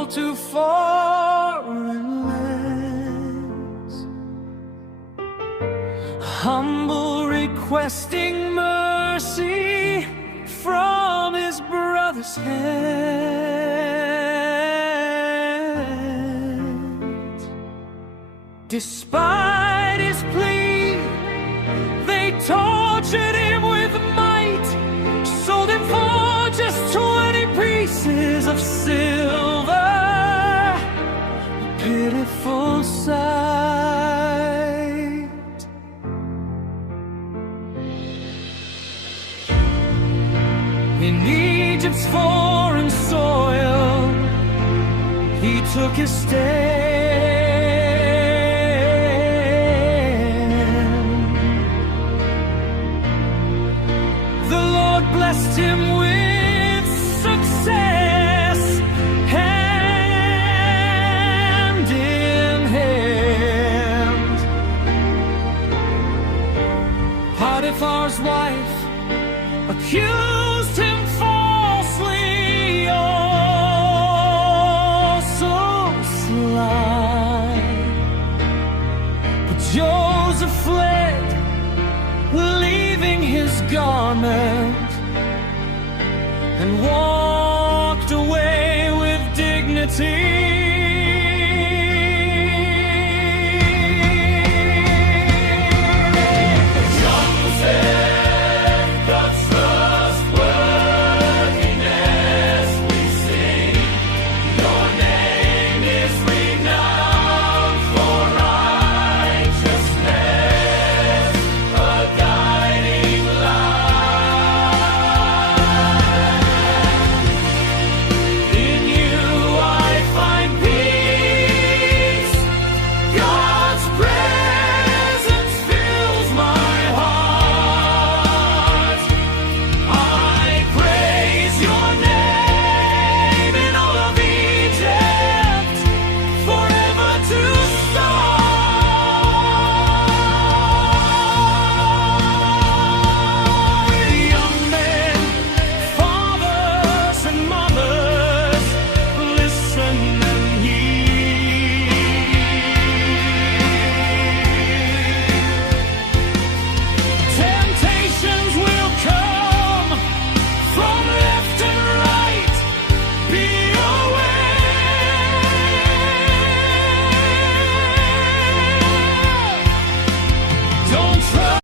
sold to foreign lands, humble requesting mercy from his brother's hand. Despite his plea, they tortured him with might, sold him for just 20 pieces of silver. A pitiful sight. In Egypt's foreign soil, he took his stand. Blessed him with success, hand in hand. Potiphar's wife accused him falsely, oh so sly. But Joseph fled, leaving his garment and walked